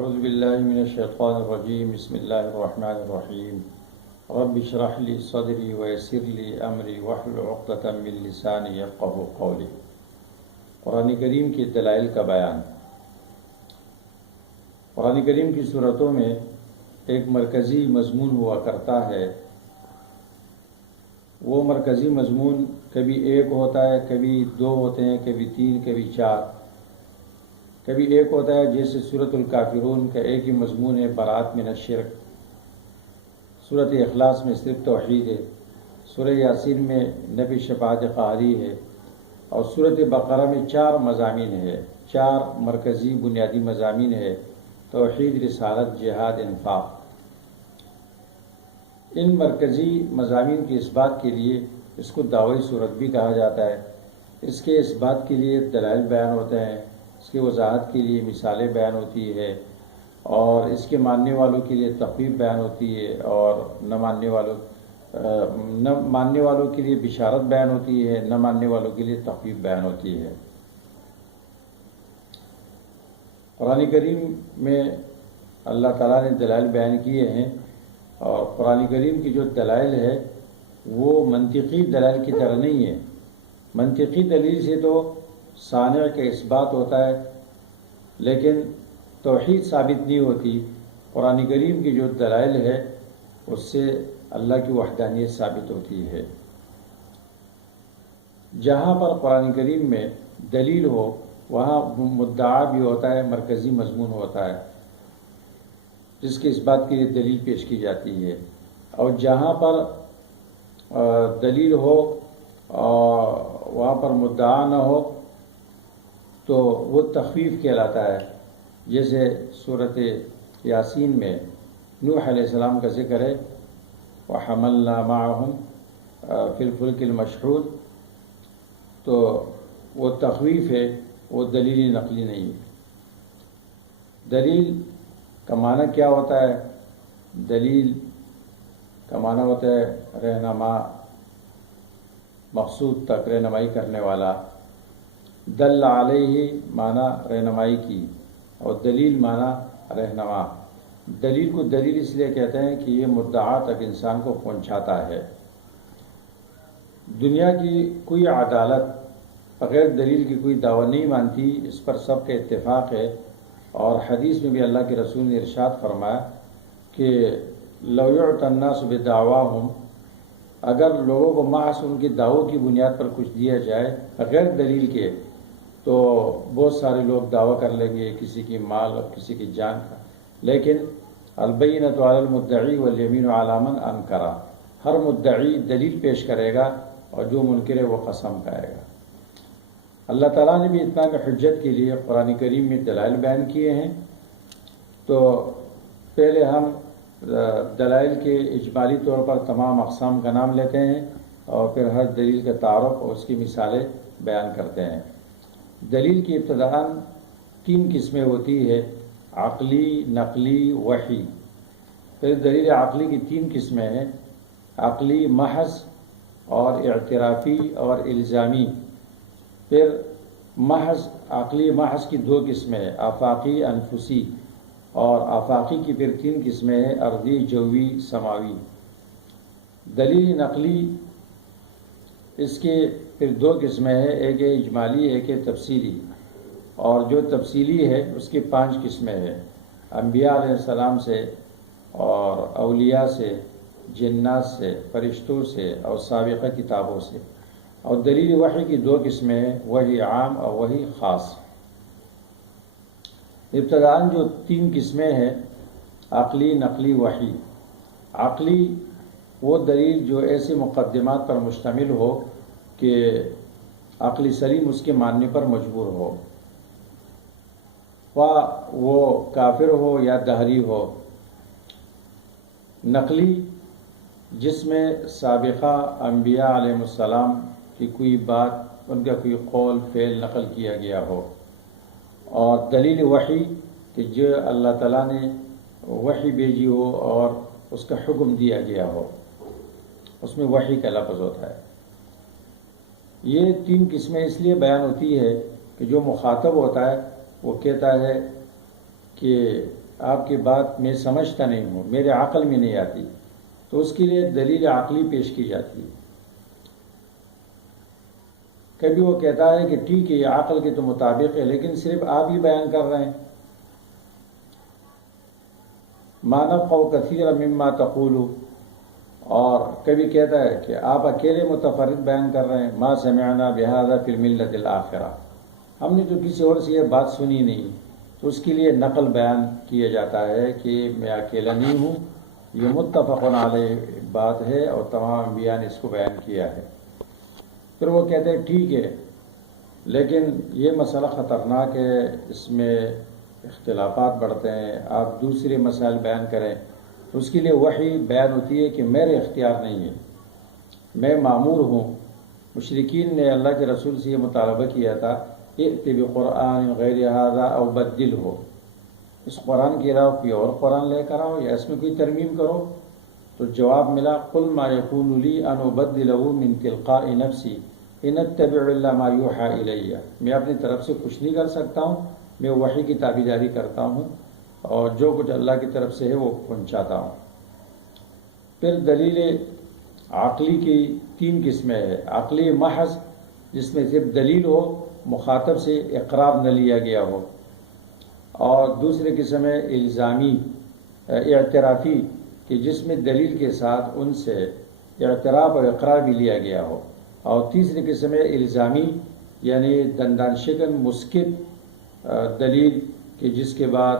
اعوذ باللہ من الشیطان الرجیم بسم اللہ الرحمن الرحیم رب اشرح لی صدری ویسر لی امری واحلل عقدۃ من لسانی یفقہوا قولی۔ قرآن کریم کے دلائل کا بیان۔ قرآن کریم کی صورتوں میں ایک مرکزی مضمون ہوا کرتا ہے۔ وہ مرکزی مضمون کبھی ایک ہوتا ہے، کبھی دو ہوتے ہیں، کبھی تین، کبھی چار۔ کبھی ایک ہوتا ہے جیسے سورۃ الکافرون کا ایک ہی مضمون ہے، برات من الشرک۔ سورۃ اخلاص میں صرف توحید ہے۔ سورہ یاسین میں نفی شفاعت قہری ہے، اور سورۃ بقرہ میں چار مضامین ہے، چار مرکزی بنیادی مضامین ہے: توحید، رسالت، جہاد، انفاق۔ ان مرکزی مضامین کے اثبات کے لیے اس کو دعوی صورت بھی کہا جاتا ہے۔ اس کے اثبات کے لیے دلائل بیان ہوتے ہیں، اس کی وضاحت کے لیے مثالیں بیان ہوتی ہے، اور اس کے ماننے والوں کے لیے تخویف بیان ہوتی ہے، اور نہ ماننے والوں کے لیے بشارت بیان ہوتی ہے، نہ ماننے والوں کے لیے تخویف بیان ہوتی ہے۔ قرآن کریم میں اللہ تعالیٰ نے دلائل بیان کیے ہیں، اور قرآن کریم کی جو دلائل ہے وہ منطقی دلائل کی طرح نہیں ہے۔ منطقی دلیل سے تو صانع کا اثبات ہوتا ہے، لیکن توحید ثابت نہیں ہوتی۔ قرآن کریم کی جو دلائل ہے اس سے اللہ کی وحدانیت ثابت ہوتی ہے۔ جہاں پر قرآن کریم میں دلیل ہو وہاں مدعا بھی ہوتا ہے، مرکزی مضمون ہوتا ہے جس کے اثبات کے لیے دلیل پیش کی جاتی ہے، اور جہاں پر دلیل ہو وہاں پر مدعا نہ ہو تو وہ تخویف کہلاتا ہے۔ جیسے سورۃ یاسین میں نوح علیہ السلام کا ذکر ہے، وَحَمَلْنَا مَعَهُمْ فِي الْفُلْكِ الْمَشْحُونِ، تو وہ تخویف ہے، وہ دلیل نقلی نہیں ہے۔ دلیل کا معنی کیا ہوتا ہے؟ دلیل کا معنی ہوتا ہے رہنما، مقصود تک رہنمائی کرنے والا۔ دل علیہ معنی رہنمائی کی، اور دلیل معنی رہنما۔ دلیل کو دلیل اس لیے کہتے ہیں کہ یہ مدعا تک انسان کو پہنچاتا ہے۔ دنیا کی کوئی عدالت بغیر دلیل کی کوئی دعویٰ نہیں مانتی، اس پر سب کا اتفاق ہے، اور حدیث میں بھی اللہ کے رسول نے ارشاد فرمایا کہ لو یعطی الناس بدعواہم، اگر لوگوں کو محض ان کے دعووں کی بنیاد پر کچھ دیا جائے بغیر دلیل کے، تو بہت سارے لوگ دعویٰ کر لیں گے کسی کی مال اور کسی کی جان کا، لیکن البینۃ علی المدعی والیمین علی من انکر، ہر مدعی دلیل پیش کرے گا اور جو منکر ہے وہ قسم کھائے گا۔ اللہ تعالیٰ نے بھی اتمام حجت کے لیے قرآن کریم میں دلائل بیان کیے ہیں۔ تو پہلے ہم دلائل کے اجمالی طور پر تمام اقسام کا نام لیتے ہیں، اور پھر ہر دلیل کا تعارف اور اس کی مثالیں بیان کرتے ہیں۔ دلیل کی ابتداءً تین قسمیں ہوتی ہے: عقلی، نقلی، وحی۔ پھر دلیل عقلی کی تین قسمیں ہیں: عقلی محض، اور اعترافی اور الزامی۔ پھر محض، عقلی محض کی دو قسمیں ہیں: آفاقی، انفسی۔ اور آفاقی کی پھر تین قسمیں ہیں: ارضی، جوی، سماوی۔ دلیل نقلی، اس کے پھر دو قسمیں ہیں: ایک ہے اجمالی، ایک ہے تفصیلی۔ اور جو تفصیلی ہے اس کی 5 قسمیں ہیں: انبیاء علیہ السلام سے، اور اولیاء سے، جنات سے، فرشتوں سے، اور سابقہ کتابوں سے۔ اور دلیل وحی کی 2 قسمیں ہیں: وحی عام اور وحی خاص۔ ابتداءً جو 3 قسمیں ہیں: عقلی، نقلی، وحی۔ عقلی وہ دلیل جو ایسے مقدمات پر مشتمل ہو کہ عقل سلیم اس کے ماننے پر مجبور ہو، خواہ وہ کافر ہو یا دہری ہو۔ نقلی، جس میں سابقہ انبیاء علیہ السلام کی کوئی بات، ان کا کوئی قول فعل نقل کیا گیا ہو۔ اور دلیل وحی، کہ جو اللہ تعالیٰ نے وحی بھیجی ہو اور اس کا حکم دیا گیا ہو، اس میں وحی کا لفظ ہوتا ہے۔ یہ 3 قسمیں اس لیے بیان ہوتی ہے کہ جو مخاطب ہوتا ہے وہ کہتا ہے کہ آپ کی بات میں سمجھتا نہیں ہوں، میرے عقل میں نہیں آتی، تو اس کے لیے دلیل عقلی پیش کی جاتی ہے۔ کبھی وہ کہتا ہے کہ ٹھیک ہے یہ عقل کے تو مطابق ہے، لیکن صرف آپ ہی بیان کر رہے ہیں، ما نفقه كثيرا مما تقولوا، اور کبھی کہتا ہے کہ آپ اکیلے متفرد بیان کر رہے ہیں، ما سمعنا بهذا في الملة الآخرة، ہم نے تو کسی اور سے یہ بات سنی نہیں، تو اس کے لیے نقل بیان کیا جاتا ہے کہ میں اکیلا نہیں ہوں، یہ متفق علیہ بات ہے اور تمام انبیاء نے اس کو بیان کیا ہے۔ پھر وہ کہتے ہیں ٹھیک ہے لیکن یہ مسئلہ خطرناک ہے، اس میں اختلافات بڑھتے ہیں، آپ دوسرے مسائل بیان کریں، تو اس کے لیے وحی بیان ہوتی ہے کہ میرے اختیار نہیں ہے، میں مامور ہوں۔ مشرکین نے اللہ کے رسول سے یہ مطالبہ کیا تھا، ائت بقرآن غیر ھذا او بدلہ، اس قرآن کے علاوہ کوئی اور قرآن لے کر آؤ یا اس میں کوئی ترمیم کرو۔ تو جواب ملا، قل ما یکون لی ان ابدلہ من تلقاء نفسی ان اتبع الا ما یوحی الی، میں اپنی طرف سے کچھ نہیں کر سکتا ہوں، میں وحی کی تابعداری کرتا ہوں اور جو کچھ اللہ کی طرف سے ہے وہ پہنچاتا ہوں۔ پھر دلیل عقلی کی 3 قسمیں ہیں، عقلی محض جس میں صرف دلیل ہو، مخاطب سے اقرار نہ لیا گیا ہو، اور دوسرے قسم ہے الزامی اعترافی کہ جس میں دلیل کے ساتھ ان سے اعتراف اور اقرار بھی لیا گیا ہو، اور تیسری قسم ہے الزامی یعنی دندان شکن مسکت دلیل کہ جس کے بعد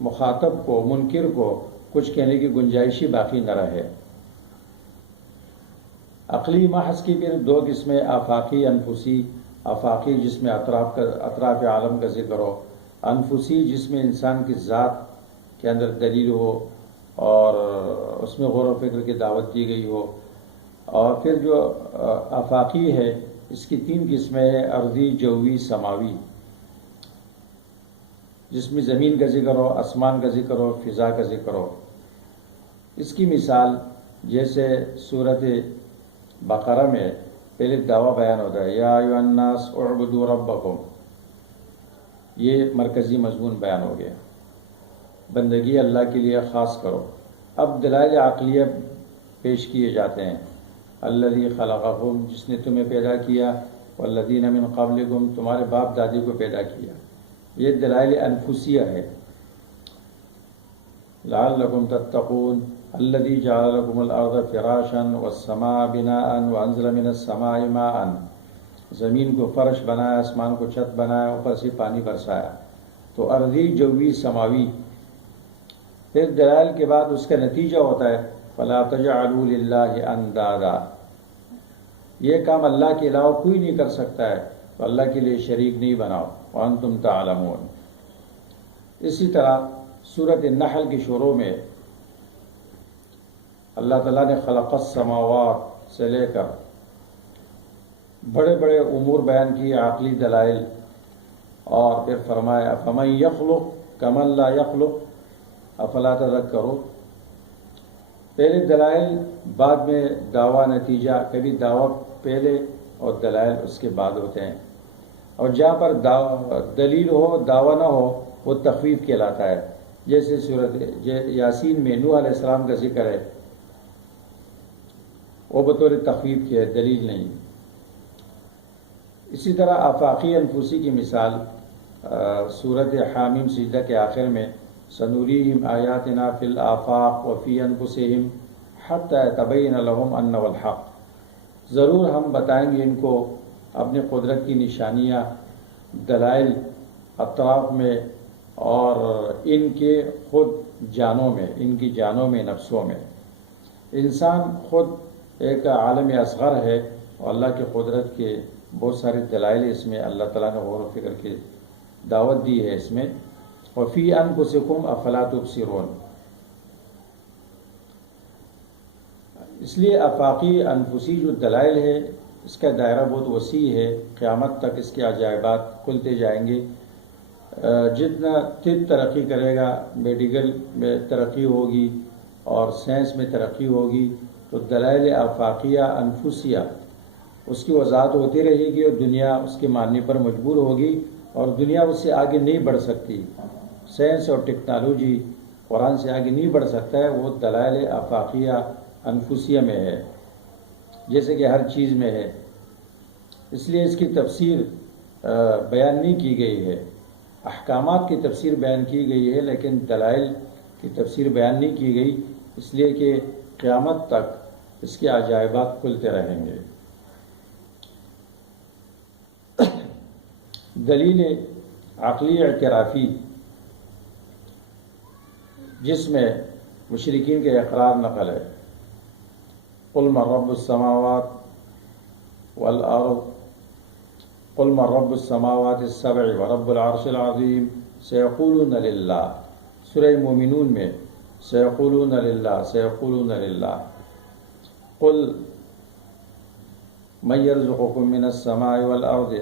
مخاطب کو منکر کو کچھ کہنے کی گنجائش ہی باقی نہ رہے۔ عقلی محض کی پھر 2 قسمیں، آفاقی انفسی، آفاقی جس میں اطراف عالم کا ذکر ہو، انفسی جس میں انسان کی ذات کے اندر دلیل ہو اور اس میں غور و فکر کی دعوت دی گئی ہو، اور پھر جو آفاقی ہے اس کی 3 قسمیں ہیں، ارضی، جوی، سماوی، جس میں زمین کا ذکر ہو، آسمان کا ذکر ہو، فضا کا ذکر ہو۔ اس کی مثال جیسے سورۃ بقرہ میں پہلے دعویٰ بیان ہوتا ہے، یا ایھا الناس اعبدوا ربکم، یہ مرکزی مضمون بیان ہو گیا، بندگی اللہ کے لیے خاص کرو۔ اب دلائل عقلیہ پیش کیے جاتے ہیں، الذی خلقکم، جس نے تمہیں پیدا کیا، والذین من قبلکم، تمہارے باپ دادی کو پیدا کیا، یہ دلائل انفسیہ ہے۔ لعلکم تتقون، الذی جعل لکم الارض فراشا والسماء بناء وانزل من السماء ماء، زمین کو فرش بنایا، آسمان کو چھت بنایا، اوپر سے پانی برسایا۔ تو ارضی، جوی، سماوی۔ پھر دلائل کے بعد اس کا نتیجہ ہوتا ہے فلا تجعلوا للہ اندادا، یہ کام اللہ کے علاوہ کوئی نہیں کر سکتا ہے تو اللہ کے لیے شریک نہیں بناؤ، وانتم تعلمون۔ اسی طرح سورۃ النحل کی شروع میں اللہ تعالیٰ نے خلق السماوات سے لے کر بڑے بڑے امور بیان کیے، عقلی دلائل، اور پھر فرمایا فمن یخلق کمن لا یخلق افلا تذکرون، پہلے دلائل بعد میں دعویٰ نتیجہ، کبھی دعویٰ پہلے اور دلائل اس کے بعد ہوتے ہیں، اور جہاں پر دلیل ہو دعویٰ نہ ہو وہ تخویف کہلاتا ہے، جیسے سورۃ یاسین میں نوح علیہ السلام کا ذکر ہے، وہ بطور تخویف کے ہے، دلیل نہیں۔ اسی طرح آفاقی انفسی کی مثال سورۃ حامیم سجدہ کے آخر میں سنوریہم آیاتنا فی الآفاق وفی انفسہم حتی یتبین لہم انہ الحق، ضرور ہم بتائیں گے ان کو اپنی قدرت کی نشانیاں، دلائل اطراف میں اور ان کے خود جانوں میں، ان کی جانوں میں، نفسوں میں۔ انسان خود ایک عالم اصغر ہے اور اللہ کی قدرت کے بہت سارے دلائل اس میں اللہ تعالیٰ نے غور و فکر کی دعوت دی ہے اس میں۔ وفی انفسکم افلا تبصرون، اس لیے آفاقی انفسی جو دلائل ہے اس کا دائرہ بہت وسیع ہے، قیامت تک اس کے عجائبات کھلتے جائیں گے۔ جتنا طب ترقی کرے گا، میڈیکل میں ترقی ہوگی اور سائنس میں ترقی ہوگی، تو دلائل آفاقیہ انفسیہ اس کی وضاحت ہوتی رہے گی اور دنیا اس کے ماننے پر مجبور ہوگی اور دنیا اس سے آگے نہیں بڑھ سکتی۔ سائنس اور ٹیکنالوجی قرآن سے آگے نہیں بڑھ سکتا ہے، وہ دلائل آفاقیہ انفسیہ میں ہے، جیسے کہ ہر چیز میں ہے۔ اس لیے اس کی تفسیر بیان نہیں کی گئی ہے، احکامات کی تفسیر بیان کی گئی ہے لیکن دلائل کی تفسیر بیان نہیں کی گئی، اس لیے کہ قیامت تک اس کے عجائبات کھلتے رہیں گے۔ دلیل عقلی اعترافی، جس میں مشرکین کے اقرار نقل ہے، قل من رب السماوات والارض قل من رب السماوات السبع ورب العرش العظیم سیقولون للہ، سورہ مومنون میں سیقولون للہ سیقولون للہ، قل من يرزقكم من السماء والأرض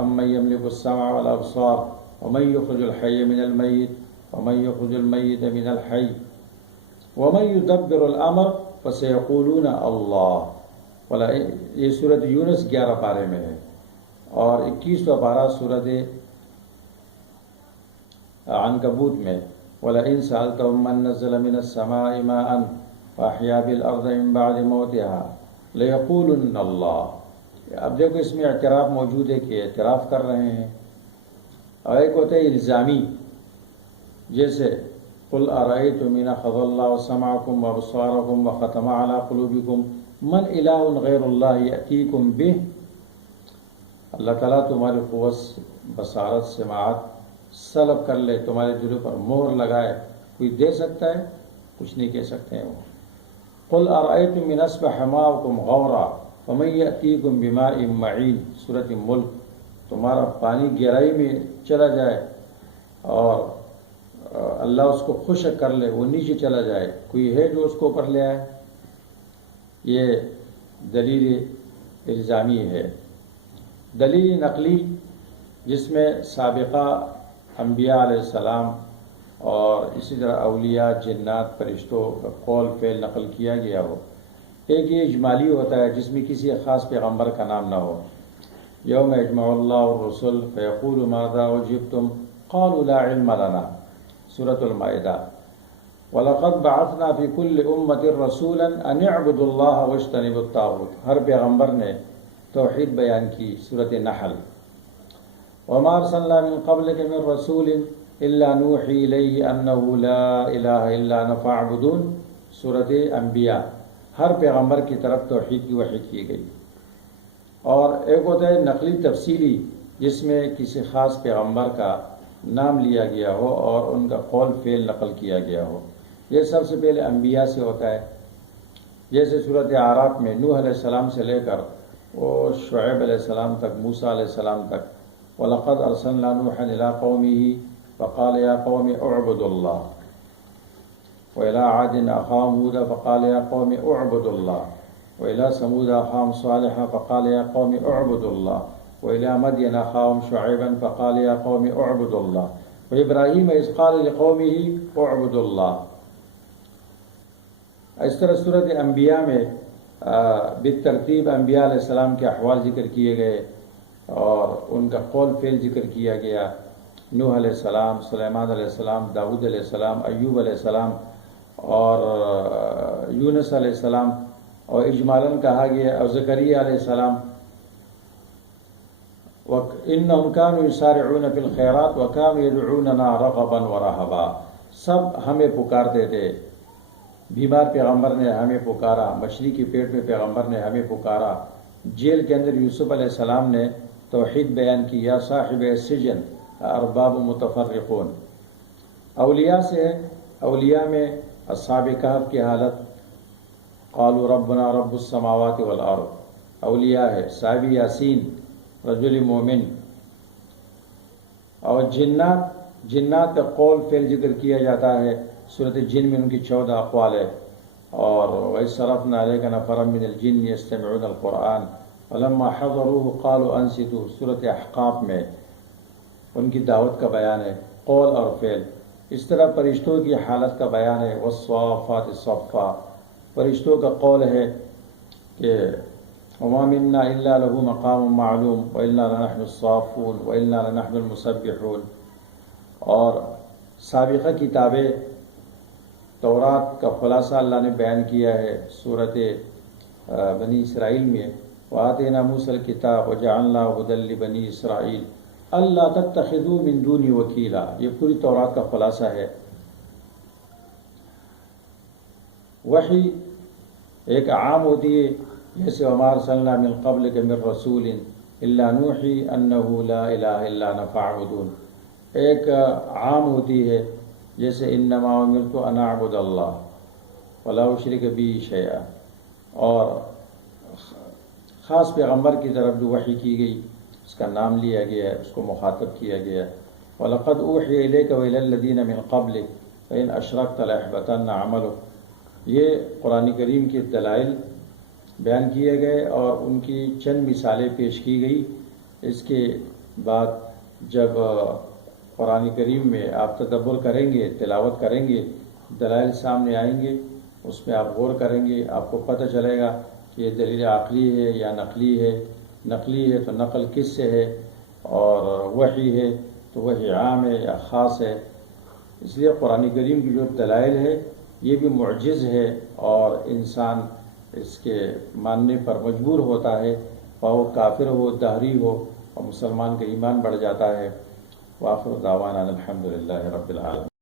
أمن يملك السمع والأبصار ومن يخرج الحي من الميت ومن يخرج الميت من الحي ومن يدبر الأمر فسيقولون اللہ۔ یہ سورۃ یونس 11 پارے میں ہے، اور 21واں پارہ سورۃ عنکبوت میں وَلَئِن سَأَلْتَهُم مَّن نَّزَّلَ مِنَ السَّمَاءِ مَاءً فَأَحْيَا بِالْأَرْضِ مِن بَعْدِ مَوْتِهَا لَيَقُولُنَّ اللَّهُ۔ اب دیکھو اس میں اعتراف موجود ہے کہ اعتراف کر رہے ہیں، اور ایک ہوتا ہے الزامی، جیسے قل ارأيتم إن أخذ الله سمعكم وأبصاركم وختم على قلوبكم من إله غير الله يأتيكم به۔ اللہ تعالیٰ تمہاری قوت، بصارت، سماعت سلب کر لے، تمہارے دلوں پر مہر لگائے، کوئی دے سکتا ہے؟ کچھ نہیں کہہ سکتے ہیں وہ۔ قل ارأيتم إن أصبح ماؤكم غورا فمن يأتيكم بماء معين، سورۃ ملک، تمہارا پانی گہرائی میں چلا جائے اور اللہ اس کو خشک کر لے، وہ نیچے چلا جائے، کوئی ہے جو اس کو اوپر لے آئے؟ یہ دلیل الزامی ہے۔ دلیل نقلی، جس میں سابقہ انبیاء علیہ السلام اور اسی طرح اولیاء، جنات، فرشتوں کا قول فعل نقل کیا گیا ہو۔ ایک یہ اجمالی ہوتا ہے جس میں کسی خاص پیغمبر کا نام نہ ہو، یوم یجمع اللہ الرسل فیقول ماذا اجبتم قالوا لا علم لنا، سورۃ المائدہ۔ وَلَقَدْ بَعَثْنَا فِي كُلِّ أُمَّةٍ رَسُولًا أَنِ اعْبُدُوا اللَّهَ وَاجْتَنِبُوا الطَّاغُوتَ، ہر پیغمبر نے توحید بیان کی، سورۃ نحل۔ وَمَا أَرْسَلْنَا مِن قَبْلِكَ مِن رَّسُولٍ إِلَّا نُوحِي إِلَيْهِ أَنَّهُ لَا إِلَٰهَ إِلَّا أَنَا فَاعْبُدُونِ، سورۃ انبیاء۔ ہر پیغمبر کی طرف توحید کی وحی کی گئی۔ اور ایک ہوتا ہے نقلی تفصیلی، جس میں کسی خاص پیغمبر کا نام لیا گیا ہو اور ان کا قول فعل نقل کیا گیا ہو۔ یہ سب سے پہلے انبیاء سے ہوتا ہے، جیسے سورۃ اعراف میں نوح علیہ السلام سے لے کر وہ شعیب علیہ السلام تک، موسیٰ علیہ السلام تک۔ وَلَقَدْ أَرْسَلْنَا نُوحًا إِلَىٰ قَوْمِهِ فَقَالَ يَا قَوْمِ اعْبُدُوا اللَّهَ وَإِلَىٰ عَادٍ أَخَاهُمْ هُودًا فَقَالَ يَا قَوْمِ اعْبُدُوا اللَّهَ وَإِلَىٰ ثَمُودَ أَخَاهُمْ صَالِحًا فَقَالَ يَا قَوْمِ اعْبُدُوا اللَّهَ وَإِلَىٰ مَدْيَنَ أَخَاهُمْ شُعَيْبًا فَقَالَ يَا قَوْمِ اعْبُدُوا اللَّهَ وَإِبْرَاهِيمَ إِذْ قَالَ لِقَوْمِهِ اعْبُدُوا اللَّهَ۔ اس طرح سورۃ انبیاء میں بالترتیب انبیاء علیہ السلام کے احوال ذکر کیے گئے اور ان کا قول فعل ذکر کیا گیا۔ نوح علیہ السلام، سلیمان علیہ السلام، داؤد علیہ السلام، ایوب علیہ السلام اور یونس علیہ السلام، اور اجمالاً کہا گیا اور زکریا علیہ السلام، وَإِنَّهُمْ كَانُوا يُسَارِعُونَ فِي الْخَيْرَاتِ وَكَانُوا يَدْعُونَنَا رَغَبًا وَرَهَبًا، سب ہمیں پکارتے تھے۔ بیمار پیغمبر نے ہمیں پکارا، مچھلی کے پیٹ میں پیغمبر نے ہمیں پکارا، جیل کے اندر یوسف علیہ السلام نے توحید بیان کی، یا صاحب السجن ارباب متفرقون۔ اولیاء سے، اولیاء میں اصحاب کہف کی حالت، قالوا ربنا رب السماوات والارض، اولیاء ہے۔ صاحب یاسین، رجل مومن۔ اور جنات کا قول فعل ذکر کیا جاتا ہے، سورۃ جن میں ان کی 14 اقوال ہے۔ اور وَإِذْ صَرَفْنَا إِلَيْكَ نَفَرًا مِنَ الْجِنِّ يَسْتَمِعُونَ الْقُرْآنَ فَلَمَّا حَضَرُوهُ قَالُوا أَنصِتُوا، سورۃ احقاف میں ان کی دعوت کا بیان ہے، قول اور فعل۔ اس طرح فرشتوں کی حالت کا بیان ہے، وَالصَّافَّاتِ صَفًّا، فرشتوں کا قول ہے کہ وَمَا مِنَّا إِلَّا لَهُ مَقَامٌ مَعْلُومٌ وَإِنَّا لَنَحْنُ الصَّافُّونَ وَإِنَّا لَنَحْنُ الْمُسَبِّحُونَ۔ اور سابقہ کتابیں تورات کا خلاصہ اللہ نے بیان کیا ہے صورت بنی اسرائیل میں، وآتینا موسیٰ الکتاب وجعلناہ ھدی لبنی اسرائیل اللہ تتخذوا من دونی وکیلا، یہ پوری تورات کا خلاصہ ہے۔ وحی ایک عام ہوتی ہے، جیسے وما ارسلنا من قبلک من رسول الا نوحی انہ لا الہ الا انا فاعبدون، ایک عام ہوتی ہے جیسے انما امرت ان اعبد اللہ ولا اشرک بہ شیئا، اور خاص پیغمبر کی طرف جو وحی کی گئی اس کا نام لیا گیا ہے، اس کو مخاطب کیا گیا ہے۔ وَلَقَدْ أُوحِيَ إِلَيْكَ وَإِلَى الَّذِينَ مِن قَبْلِكَ فَإِنْ أَشْرَكْتَ لَيَحْبَطَنَّ عَمَلُكَ، یہ قرآن کریم کے دلائل بیان کیے گئے اور ان کی چند مثالیں پیش کی گئی۔ اس کے بعد جب قرآن کریم میں آپ تدبر کریں گے، تلاوت کریں گے، دلائل سامنے آئیں گے، اس میں آپ غور کریں گے، آپ کو پتہ چلے گا کہ یہ دلیل عقلی ہے یا نقلی ہے۔ نقلی ہے تو نقل کس سے ہے، اور وحی ہے تو وحی عام ہے یا خاص ہے۔ اس لیے قرآن کریم کی جو دلائل ہے یہ بھی معجز ہے، اور انسان اس کے ماننے پر مجبور ہوتا ہے، وہ کافر ہو، دہری ہو، اور مسلمان کا ایمان بڑھ جاتا ہے۔ وآخر دعوانا الحمدللہ رب العالمین۔